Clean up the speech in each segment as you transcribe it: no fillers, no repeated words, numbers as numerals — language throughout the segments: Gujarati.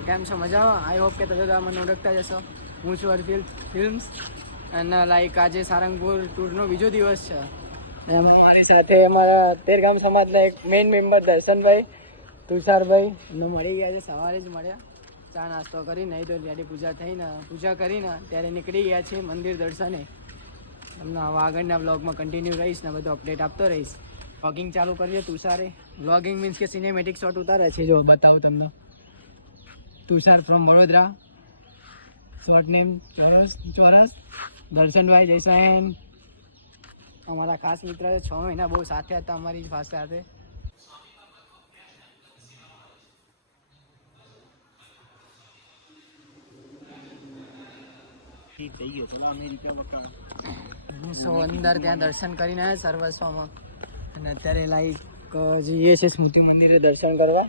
તો કેમ છો? મજામાં? આઈ હોપ કે તમે બધા મને ઓળખતા જશો. હું છું અર્પિલ ફિલ્મ્સ અને લાઈક આજે સારંગપુર ટૂરનો બીજો દિવસ છે. એમ મારી સાથે અમારા તેરગામ સમાજના એક મેઇન મેમ્બર દર્શનભાઈ, તુષારભાઈ એમને મળી ગયા છે. સવારે જ મળ્યા, ચા નાસ્તો કરી, નહીં તો ત્યારે પૂજા કરીને ત્યારે નીકળી ગયા છે મંદિર દર્શને. તમને આગળના બ્લોગમાં કન્ટિન્યુ રહીશ ને બધું અપડેટ આપતો રહીશ. વ્લોગિંગ ચાલુ કરીએ. તુષારે વ્લોગિંગ મીન્સ કે સિનેમેટિક શોટ ઉતારે છે. જો બતાવું તમને. Tushar from Vadodara, short name ચોરસ. દર્શનભાઈ જયસાયન અમારા ખાસ મિત્ર છે. 6 મહિના બહુ સાથે હતા અમારી સાથે. અંદર ત્યાં દર્શન કરીને સર્વસ્વમાં અને અત્યારે લાઈક જઈએ છે સ્મૃતિ મંદિરે દર્શન કરવા.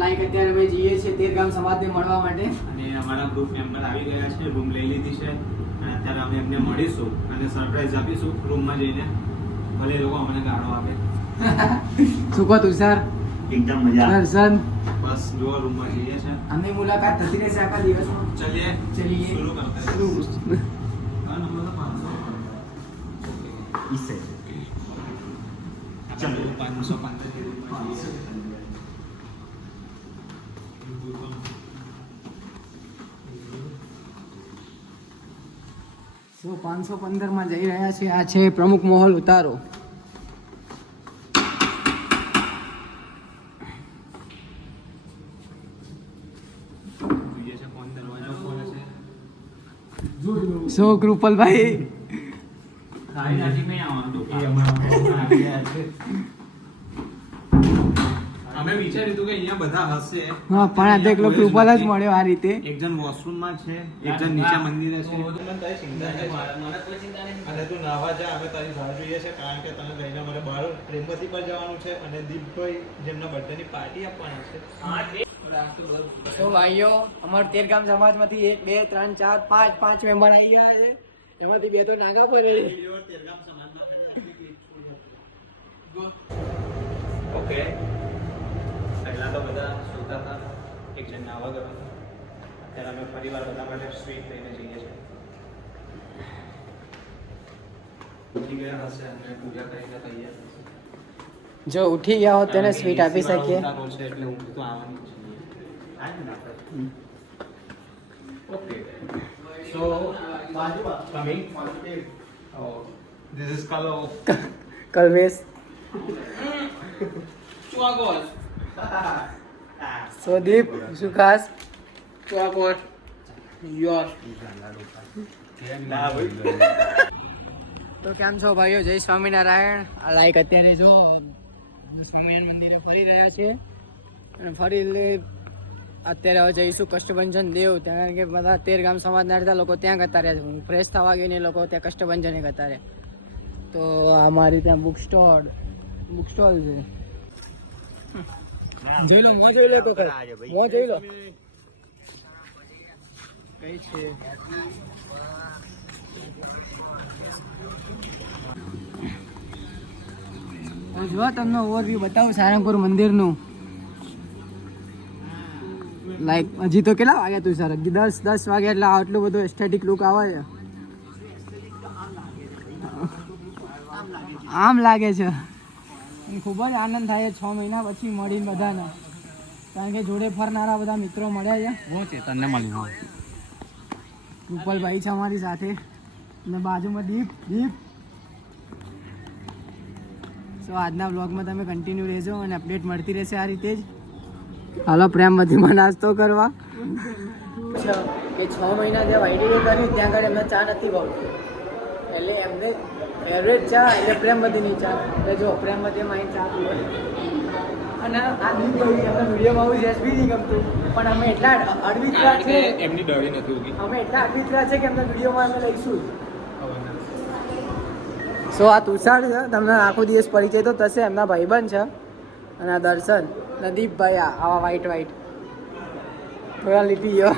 લાઈક અત્યારે ભાઈ જઈએ છે તેરગામ સમાજને મળવા માટે અને અમારા ગ્રુપ મેમ્બર આવી ગયા છે. રૂમ લઈ લીધી છે અને અત્યારે અમે એમને મળીશું અને સરપ્રાઈઝ આપીશું રૂમમાં જઈને. ભલે એ લોકો અમને ગાળો આપે. શું કહો તુષાર? એકદમ મજા. દર્શન બસ જો રૂમમાં જઈએ છે. આમની મુલાકાત થતી રહેશે આખા દિવસમાં. ચલીએ શરૂ કરते हैं. નંબર તો 500 ઇસે ચલો 515 માં જઈ રહ્યા છે. આ છે પ્રમુખ મહોલ ઉતારો. સો કૃપલભાઈ અમે વિચાર્યું હતું કે અહીંયા બધા હશે. હા, પણ આ દેખ લો કૃપલ જ મળ્યો આ રીતે. એક જણ વોશરૂમમાં છે, એક જણ નીચે મંદિરે છે. અને તું નાવા જા, અમે તારી રાહ જોઈએ છે કારણ કે તમે ગઈને મારે બહાર પ્રેમવતી પર જવાનું છે અને દીપભાઈ જેમના બર્થડેની પાર્ટી આપવાની છે. તો ભાઈઓ અમારા તેરગામ સમાજમાંથી 1 2 3 4 5 મેમ્બર આવી ગયા છે. એમાંથી 2 તો નાગા પડે. ઓકે, પહેલા તો બધા સુતા હતા, એક જણ નાવા ગયો. અત્યારે અમે ફરીવાર બધા માટે સ્વીટ લઈને જઈએ છીએ. ઉઠી ગયા હશે અને પૂજા કરીને તૈયાર થશે. જો ઉઠી ગયા હોત તેને સ્વીટ આપી શકીએ. એટલે હું તો આવવાની છું. Okay. So, coming. Oh, this is Kalo. કલ્વેશ. Chuagos. So દીપ, શું ખાસ? Chuagos. Yours. તો કેમ છો ભાઈઓ? જય સ્વામિનારાયણ. આ લાઈક અત્યારે જો સ્વામિનારાયણ મંદિરે ફરી રહ્યા છે અને ફરી અત્યારે હવે જઈશું કષ્ટભંજન દેવ. ત્યાં કે બધા તેરગામ સમાજના રહેતા લોકો ત્યાં કરતા રહ્યા છે. હું ફ્રેશ થવા ગયો ને લોકો ત્યાં કષ્ટભંજને કરતા રહ્યા. તો અમારી ત્યાં બુક સ્ટોલ છે. જોઈ લો, મોં જોઈ લો, મોં જોઈ લો કઈ છે. જો તમને ઓવરવ્યુ બતાવું સારંગપુર મંદિરનું. લાઈક હજી તો કેટલા વાગ્યા તું સર? 10 વાગ્યા એટલે આટલું બધું એસ્થેટિક લુક આવે છે. આમ લાગે છે. ખૂબ જ આનંદ થાય 6 મહિના પછી મળીને બધાને, કારણ કે જોડે ફરનારા બધા મિત્રો મળ્યા છે. હું ચેતનને મળ્યું. રૂપલભાઈ છે અમારી સાથે અને બાજુમાં દીપ. સો આજના બ્લોગમાં તમે કન્ટિન્યુ રહેજો અને અપડેટ મળતી રહેશે આ રીતે જ. હાલો પ્રેમવતીમાં નાસ્તો કરવા. કે 6 મહિના જે વાઈડી કર્યું ત્યાં આગળ એમને ચા નથી ભાવતી, એટલે એમને ફેવરેટ ચા એટલે પ્રેમવતીની ચા. એટલે જો પ્રેમવતીમાં અહીં ચા પીવે અને આ દીપ કહ્યું એમને વિડીયોમાં આવું જેસ બી નહીં ગમતું, પણ અમે એટલા અડવિતરા છે, એમની ડળી નથી ઉગી. અમે એટલા અડવિતરા છે કે એમને વિડીયોમાં અમે લઈશું. સો આ તુષાર છે, તમને આખો દિવસ પરિચય તો થશે. એમના ભાઈબંધ છે. અને આ દર્શન, નદીપભાઈ આવા વ્હાઈટ થોડા લીટી ગયો.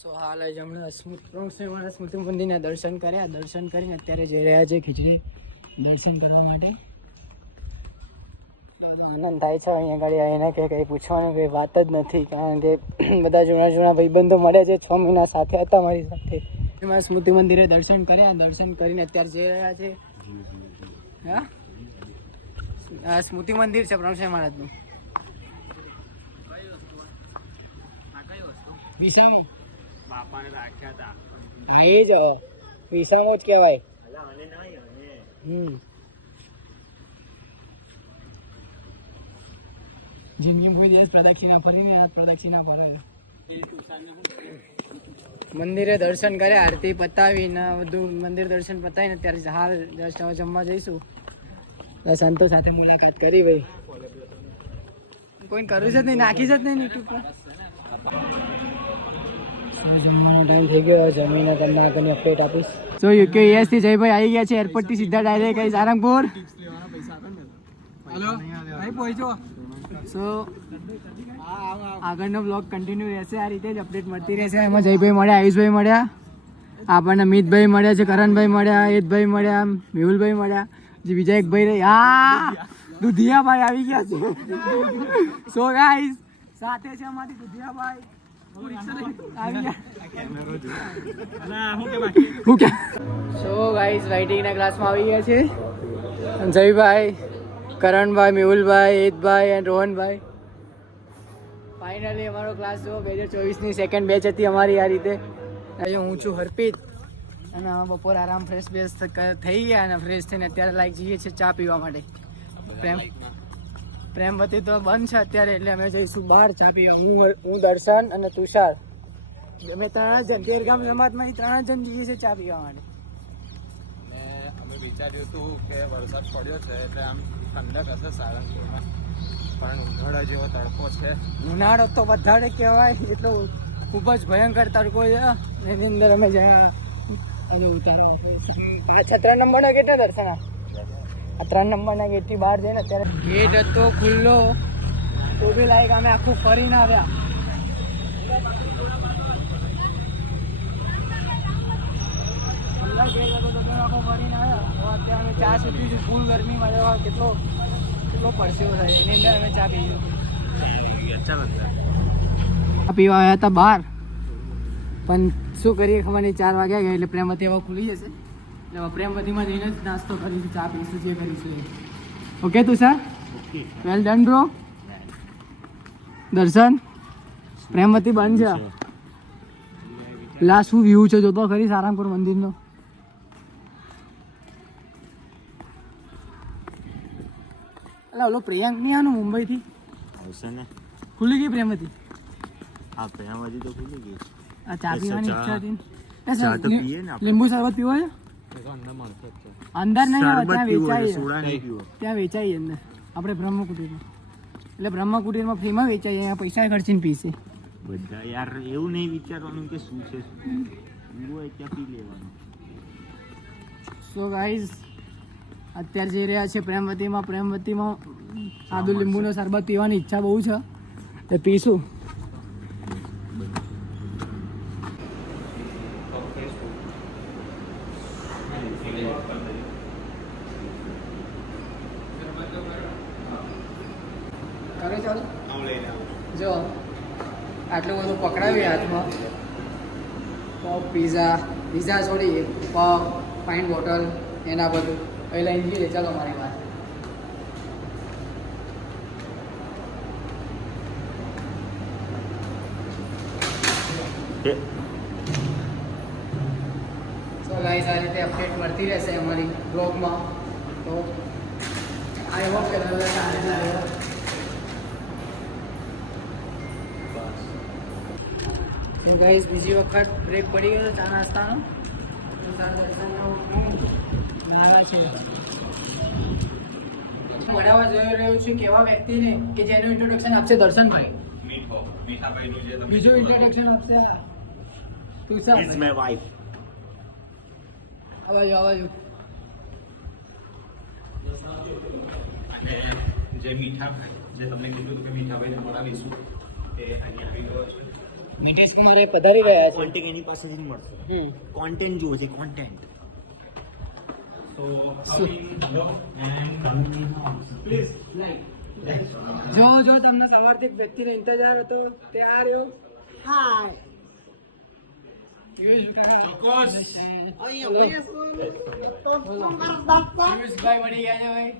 સો હાલ જ હમણાં સ્મૃતિ મંદિરના દર્શન કર્યા. દર્શન કરીને અત્યારે જઈ રહ્યા છે ખીચડી દર્શન કરવા માટે. આનંદ થાય છે અહીંયા આગળ આવીને કે કંઈ પૂછવાની કંઈ વાત જ નથી, કારણ કે બધા જૂના ભાઈબંધો મળ્યા છે. 6 મહિના સાથે હતા મારી સાથે. એમાં સ્મૃતિ મંદિરે દર્શન કર્યા, દર્શન કરીને અત્યારે જઈ રહ્યા છે. હા, આ સ્મૃતિ મંદિર છે પ્રણસય મહારાજનું. વિસામી બાપાને રાખ્યા હતા. હા એ જ વિસામો જ કહેવાય. જિંદગી કોઈ દિવસ પ્રદક્ષિણા ફરીને આ પ્રદક્ષિણા ફરે. મંદિરે દર્શન કર્યા, આરતી પતાવીને બધું મંદિર દર્શન પતાવીને અત્યારે હાલ જસ્ટ હવે જમવા જઈશું. સંતો સાથે મુલાકાત કરી ભાઈ. કોઈ કરું જ નહીં, નાખી જ નહીં યુટ્યુબ પર. જમવાનો ટાઈમ થઈ ગયો, જમીને તમને આગળની અપડેટ આપીશ. સો યુકે યુએસ થી જયભાઈ આવી ગયા છે એરપોર્ટ થી સીધા ડાયરેક્ટ અહીં સારંગપુર. હેલો અહીં પહોંચ્યો. સો આગળનો બ્લોગ કન્ટિન્યુ રહેશે, આ રીતે જ અપડેટ મળતી રહેશે. એમાં જયભાઈ મળ્યા, આયુષભાઈ મળ્યા, આપણને મિતભાઈ મળ્યા છે, કરણભાઈ મળ્યા, એતભાઈ મળ્યા, મેહુલભાઈ મળ્યા, જે બીજા એક ભાઈ રહી, હા દુધિયાભાઈ આવી ગયા છે. સો ગાઈસ સાથે છે અમારી દુધિયાભાઈ. સો ગાઈસ વાઇટિંગના ક્લાસમાં આવી ગયા છે જયભાઈ, કરણભાઈ, મેહુલભાઈ, એતભાઈ અને રોહનભાઈ. ફાઇનલી અમારો ક્લાસ જો 2024ની સેકન્ડ બેચ હતી અમારી આ રીતે. હું છું હર્પિત અને બપોર આરામ ફ્રેશ થઈ ગયા અને ફ્રેશ થઈને અત્યારે લાઈક જઈએ છીએ ચા પીવા માટે. પ્રેમવતી તો બંધ છે અત્યારે, એટલે અમે જઈશું બહાર ચા પીવા. હું દર્શન અને તુષાર અમે 3 જણ તેરગામ સમાજમાંથી 3 જણ જઈએ છીએ ચા પીવા માટે. અમે વિચાર્યું હતું કે વરસાદ પડ્યો છે એટલે આમ ઠંડક હશે સારંગપુરમાં, પણ ઉનાળા જેવો તડકો છે. ઉનાળો તો વધારે કહેવાય, એટલો ખૂબ જ ભયંકર તડકો છે. એની અંદર અમે જ્યાં ઉતારો 3 નંબરના ગેટના દર્શન, આ 3 નંબરના ગેટથી બહાર જઈને અત્યારે ગેટ હતો ખુલ્લો તો બી લાઈક અમે આખું ફરીને આવ્યા. અત્યારે અમે ચા સુધી ફૂલ ગરમીમાં રહેવા કેટલો પરસેવો થાય, એની અંદર અમે ચા પીશું. ચા પીવા આવ્યા હતા બહાર, પણ શું કરીએ ખબર નહીં, 4 વાગ્યા ગયા એટલે પ્રેમવતી હવે ખુલી જશે. એટલે પ્રેમવતીમાં જઈને જ નાસ્તો કરીશું, ચા પીશું, જે કરીશું એ. Okay Tushar, well done bro. Darshan Premvati બંધ છે. લા શું વ્યૂ છે જોતો ખરી સારંગપુર મંદિરનો. એટલે ઓલો પ્રિયાંક નહીં આનું મુંબઈથી આવશે ને, ખુલી ગઈ પ્રેમવતી. હા પ્રેમવતી તો ખુલી ગઈ. આ ચા પીવાની ઈચ્છા હતી. ચા તો પીએ ને આપણે. લીંબુ શરબત પીવો છે? અંદર નહીં આવે, ત્યાં વેચાય. સોડા નહીં પીવો. ત્યાં વેચાય અંદર આપણે બ્રહ્મકુટીરમાં. એટલે બ્રહ્મકુટીરમાં ફ્રીમાં વેચાય, અહીંયા પૈસા ખર્ચીને પીશે બધા. યાર એવું નહીં વિચારવાનું કે શું છે, પીવું હોય ત્યાં પી લેવાનું. સો ગાઈઝ અત્યારે જઈ રહ્યા છે પ્રેમવતીમાં આદુ લીંબુનો શરબત પીવાની ઈચ્છા બહુ છે, તો પીશું. કરે ચાલો જો આટલું બધું પકડાવી હાથમાં. પગ પીઝા છોડી પગ ફાઇન બોટલ એના બધું એ લઈને જઈએ. ચાલો મારી પાસે. સો ગાઈસ આ રીતે અપડેટ મળતી રહેશે અમારી બ્લોગમાં. તો આઈ હોપ કે તમને સારી લાગે. તો ગાઈસ બીજી વખત બ્રેક પડી ગયો ચા નાસ્તાનો. નાવા છે મળવા જોઈ રહ્યો છું કેવા વ્યક્તિને કે જેનું ઇન્ટ્રોડક્શન આપશે દર્શનભાઈ. બીજું ઇન્ટ્રોડક્શન આપશે તુષાર. It's my wife. આવાજો. અને જે મીઠા જે તમને કીધું કે મીઠાભાઈને મળાવીશું એ અહીં આવી ગયો છે. મિટેશ કુમારે પધારી રહ્યા છે. કોન્ટેક્ટ એની પાસેથી જ મળશે. કોન્ટેન્ટ જુઓ છે, કોન્ટેન્ટ. So, please. જો તમને સવારથી એક વ્યક્તિનો ઇંતજાર હતો તે આ રહ્યો. હાય ચોક્કસ પિયુષભાઈ વળી ગયા છે ભાઈ.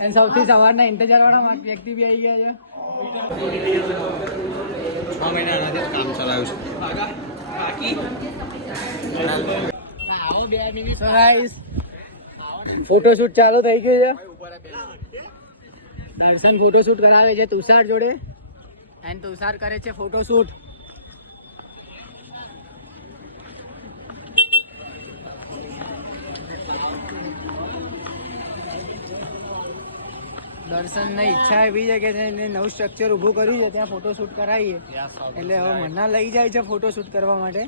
અને સૌથી સવારના ઇંતજાર વાળા વ્યક્તિ બી આવી ગયા છે. 6 મહિના આનાથી જ કામ ચલાવ્યું છે. ફોટોશૂટ ચાલુ થઈ ગયું છે. દર્શન ફોટોશૂટ કરાવે છે તુષાર જોડે એન્ડ તુષાર કરે છે ફોટોશૂટ. દર્શનની ઈચ્છા એવી છે કે એને નવું સ્ટ્રક્ચર ઊભું કર્યું છે ત્યાં ફોટોશૂટ કરાવીએ એટલે હવે મને લઈ જાય છે ફોટોશૂટ કરવા માટે.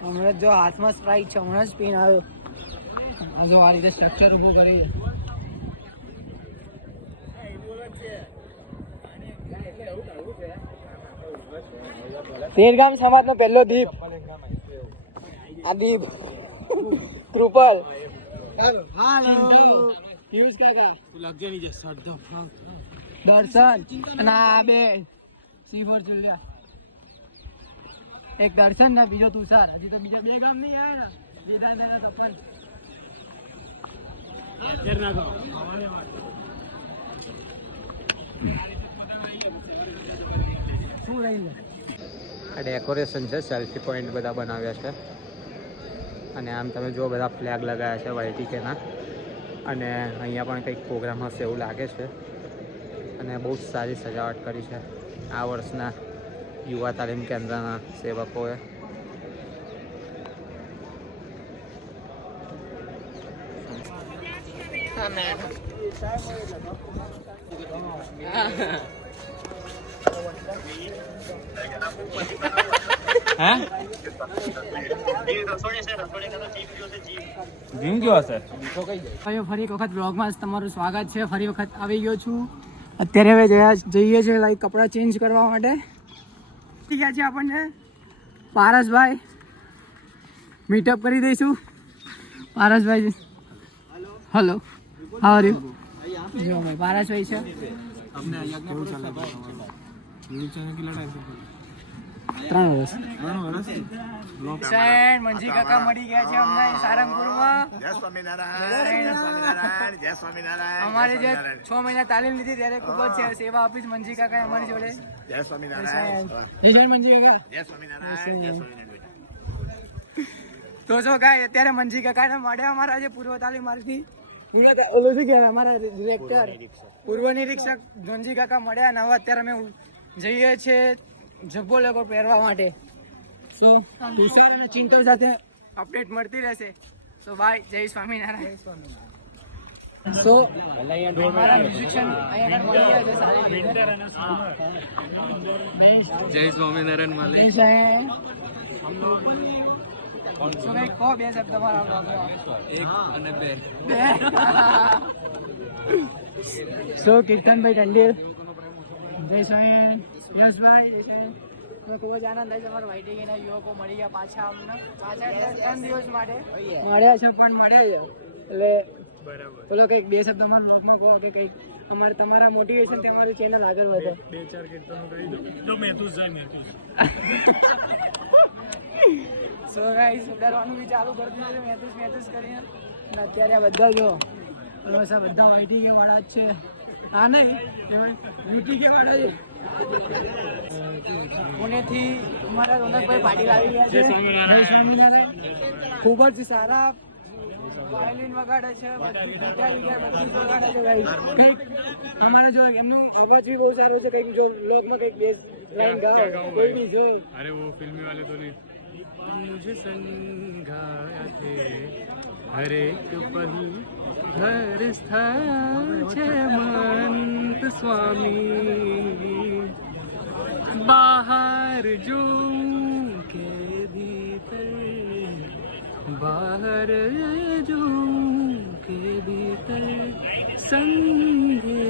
હમણાં જો હાથમાં સ્પ્રાઇટ છે હમણાં જ પીન આવ્યો. આ જો આ રીતે સ્ટ્રક્ચર ઊભું કરી છે. તેરગામ સમાજનો પહેલો દીપ આ દીપ કૃપલ. પિયુષ કાકા દર્શન અને આ બે C4 ચૂલ્યા. એક દર્શન ને બીજો તુષાર. હજી તો બીજા 2 ગામ નહીં આવ્યા ને. બેદાના તપન શું રહી લે. આ ડેકોરેશન છે. સેલ્ફી પોઈન્ટ બધા બનાવ્યા છે અને આમ તમે જો બધા ફ્લેગ લગાવ્યા છે YTKના. અને અહીંયા પણ કંઈક પ્રોગ્રામ હશે એવું લાગે છે અને બહુ જ સારી સજાવટ કરી છે આ વર્ષના યુવા તાલીમ કેન્દ્રના સેવકોએ. ફરી એક વખત બ્લોગમાં તમારું સ્વાગત છે. ફરી વખત આવી ગયો છું. અત્યારે હવે જઈએ છીએ લાઈક કપડાં ચેન્જ કરવા માટે. ઠીક છે આપણને પારસભાઈ મીટઅપ કરી દઈશું. પારસભાઈ હલો હાવ આર યુ. જો ભાઈ પારસભાઈ છે. ત્રણ વર્ષ મંજી કાકા મળી ગયા છે અમને સારંગપુરમાં. અમારે જે 6 મહિના તાલીમ લીધી ત્યારે ખૂબ જ સેવા આપી મંજી કાકા અમારી જોડે. જય મંજી કાકા. તો જો કાંઈ અત્યારે મંજી કાકાને મળ્યા અમારા જે પૂર્વ તાલીમાર્થી ઓલું શું કહેવાય અમારા ડિરેક્ટર પૂર્વ નિરીક્ષક મંજી કાકા મળ્યા અને હવે અત્યારે અમે જઈએ છીએ જબ્બો લોકો પહેરવા માટે. સો તુષાર અને ચિંતો સાથે અપડેટ મળતી રહેશે. So bye. જય સ્વામિનારાયણ. સો અમારા મ્યુઝિશિયન અહીંયા મળી ગયા છે સારી રીતે. જય સ્વામિનારાયણ માલિક. સો કઈ કહો બે શબ્દ તમારા. 1 અને 2. સો કીર્તનભાઈ ટંડેલ. જય સ્વામિનારાયણ. યશભાઈ છે. ખૂબ જ આનંદ થાય છે. અમારા YTKના યુવકો મળી ગયા પાછા. અમને પાછા 3 દિવસ માટે મળ્યા છે પણ મળ્યા છે એટલે બોલો કંઈક 2 શબ્દ અમારા બ્લોગમાં કહો કે કંઈક અમારે તમારા મોટિવેશન થી અમારી ચેનલ આગળ વધે. 2-4 કીર્તનો કહી દો તો મેં સો ગાઈસ સુધારવાનું બી ચાલુ કરી દીધું મેથુસ કરીને. અને અત્યારે બધા જો બધા YTK વાળા જ છે. હા નહીં YTK વાળા છે. પુણેથી અમારા રોનકભાઈ પાટીલ આવી ગયા છે. ખૂબ જ સારા વાયોલિન વગાડે છે. બધી ગિટાર વગાડે છે. કંઈક અમારા જો એમનું અવાજ બી બહુ સારું છે. કંઈક જો લોકમાં કંઈક બેસ લાઈન ગાઓ કોઈ બી જો. अरे वो फिल्मी वाले तो नहीं. मुझे संगाया थे हर एक पल हर स्थान छे मंत स्वामी बाहर जो के भीतर बाहर जो के भीतर संगे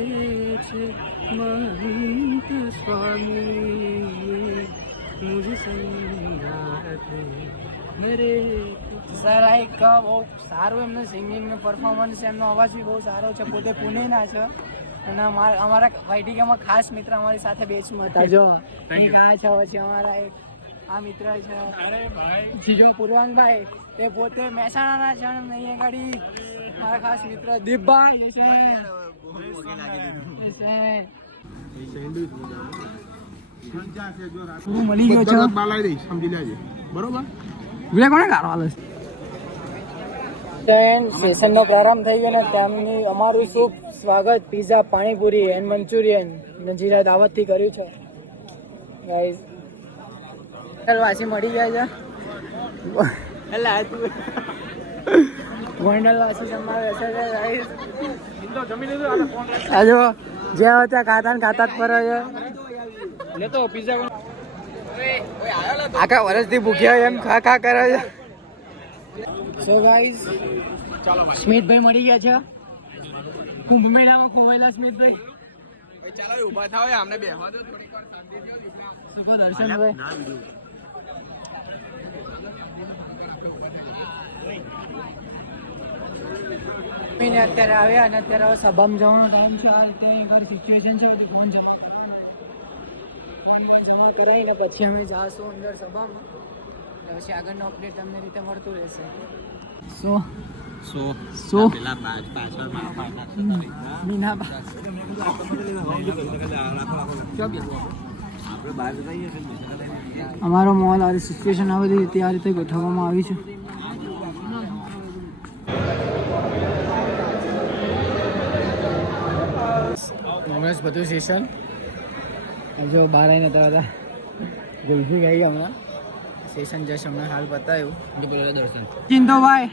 छे मंत स्वामी मुझे संगाते मेरे સર લાઈક બહુ સારું એમનું સિંગિંગનું પરફોર્મન્સ છે. એમનો અવાજ બી બહુ સારો છે. પોતે પુણેના છે અને અમારા વાયટીકામાં ખાસ મિત્ર અમારી સાથે બેચમાં હતા. જો એક આ છે, પછી અમારા એક આ મિત્ર છે જીજો પૂર્વાંગભાઈ, તે પોતે મહેસાણાના છે અને અહીંયા ગાડી મારા ખાસ મિત્ર દીપભાઈ છે. પૂરું મળી ગયો છે. સમજી લેજે બરોબર. વિલા કોને કાઢવાનો છે? સેશનનો પ્રારંભ થઈ ગયો ને તેમની અમારું શુભ સ્વાગત પીઝા, પાણીપુરી એન્ડ મંચુરિયન નજીરા દાવતથી કર્યું છે. ગાઈઝ વાસી મળી ગયા છે. ગોંડલવાસી સમાવેશ છે ગાઈઝ. આ જો જ્યાં હતા ખાતા ને ખાતા જ પર લેતો પીઝા આખા વર્ષથી ભૂખ્યા એમ ખા ખા કરે છે. સો ગાઈઝ સ્મિતભાઈ મળી ગયા છે. કુંભ મેળામાં ખોવાયેલા સ્મિતભાઈ. ચાલો ઉભા થાવ, અમને બેહવા દો થોડીક વાર. દર્શનભાઈ અત્યારે આવ્યા અને અત્યારે હવે સભામાં જવાનો ટાઈમ છે. આ રીતે ઘર સિચ્યુએશન છે, બધી ફોન જમા કરાવીને પછી અમે જાશું અંદર સભામાં. પછી આગળનો અપડેટ તમને રીતે મળતું રહેશે. અમારો મોલ આ સિચ્યુએશન આ બધી રીતે આ રીતે ગોઠવવામાં આવી છે. બસ બધું સેશન જો બહાર આવીને હતા ગુલ્ફી ગઈ હમણાં. સેશન જશ હમણાં હાલ બતાવ્યું. દર્શન ચિંતોભાઈ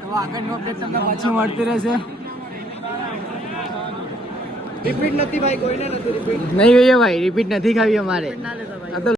તો આગળનું અપડેટ તમને પાછું મળતી રહેશે. રિપીટ નથી ભાઈ, કોઈને નથી રિપીટ નહીં ભાઈ, રિપીટ નથી ખાવી અમારે.